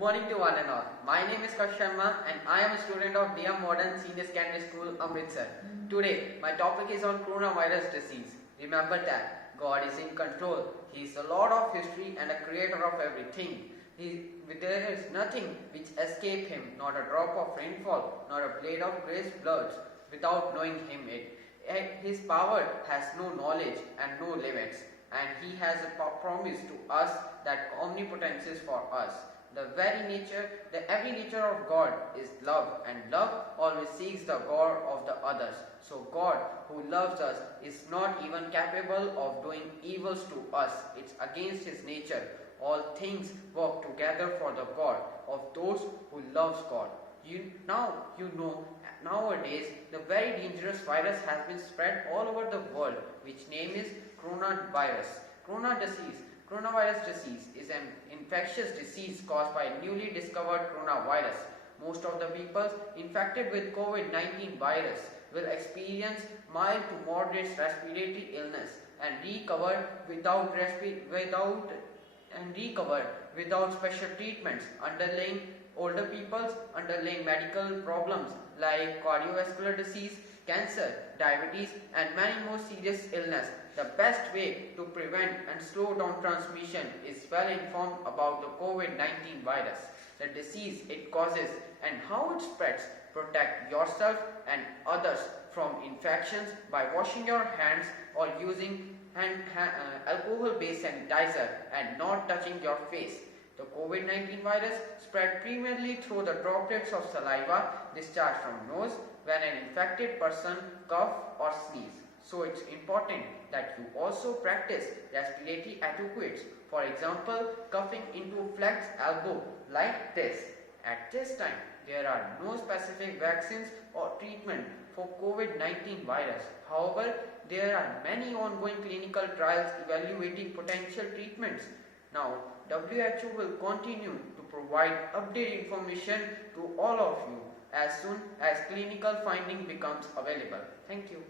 morning to one and all. My name is Kash Sharma and I am a student of DM Modern Senior Secondary School, Amritsar. Today, my topic is on coronavirus disease. Remember that God is in control. He is the Lord of history and a creator of everything. There is nothing which escape him, not a drop of rainfall, not a blade of grace blood, without knowing him it. His power has no knowledge and no limits, and he has promised to us that omnipotence is for us. The every nature of God is love, and love always seeks the good of the others. So God, who loves us, is not even capable of doing evils to us. It's against his nature. All things work together for the good of those who loves God. Nowadays the very dangerous virus has been spread all over the world, which name is coronavirus. Coronavirus disease is an infectious disease caused by a newly discovered coronavirus. Most of the people infected with COVID-19 virus will experience mild to moderate respiratory illness and recover without special treatments. Older people's underlying medical problems like cardiovascular disease, cancer, diabetes, and many more serious illness. The best way to prevent and slow down transmission is well informed about the COVID-19 virus, the disease it causes and how it spreads. Protect yourself and others from infections by washing your hands or using alcohol-based sanitizer and not touching your face. The COVID-19 virus spread primarily through the droplets of saliva discharged from nose when an infected person cough or sneeze. So it's important that you also practice respiratory etiquettes. For example, coughing into flexed elbow like this. At this time, there are no specific vaccines or treatment for COVID-19 virus. However, there are many ongoing clinical trials evaluating potential treatments. Now, WHO will continue to provide updated information to all of you as soon as clinical finding becomes available. Thank you.